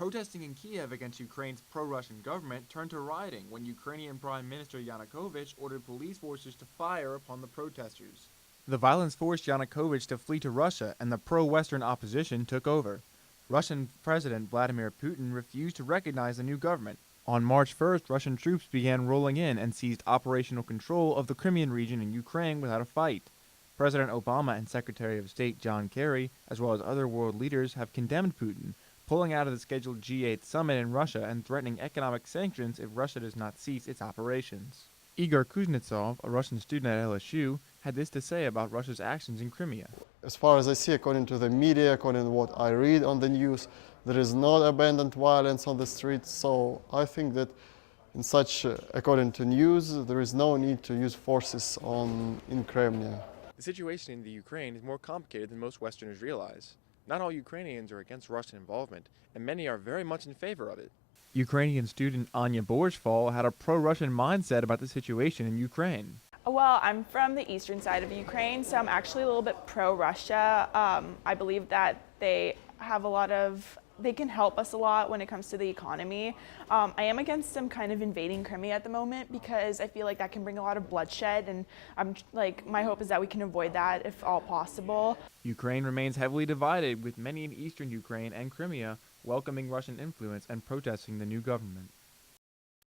Protesting in Kiev against Ukraine's pro-Russian government turned to rioting when Ukrainian Prime Minister Yanukovych ordered police forces to fire upon the protesters. The violence forced Yanukovych to flee to Russia, and the pro-Western opposition took over. Russian President Vladimir Putin refused to recognize the new government. On March 1st, Russian troops began rolling in and seized operational control of the Crimean region in Ukraine without a fight. President Obama and Secretary of State John Kerry, as well as other world leaders, have condemned Putin, pulling out of the scheduled G8 summit in Russia and threatening economic sanctions if Russia does not cease its operations. Igor Kuznetsov, a Russian student at LSU, had this to say about Russia's actions in Crimea. As far as I see, according to the media, according to what I read on the news, there is no abandoned violence on the streets. So I think that according to news, there is no need to use forces in Crimea. The situation in the Ukraine is more complicated than most Westerners realize. Not all Ukrainians are against Russian involvement, and many are very much in favor of it. Ukrainian student Anya Borshfall had a pro-Russian mindset about the situation in Ukraine. Well, I'm from the eastern side of Ukraine, so I'm actually a little bit pro-Russia. I believe that they can help us a lot when it comes to the economy. I am against them kind of invading Crimea at the moment because I feel like that can bring a lot of bloodshed, and my hope is that we can avoid that if all possible. Ukraine remains heavily divided, with many in eastern Ukraine and Crimea welcoming Russian influence and protesting the new government.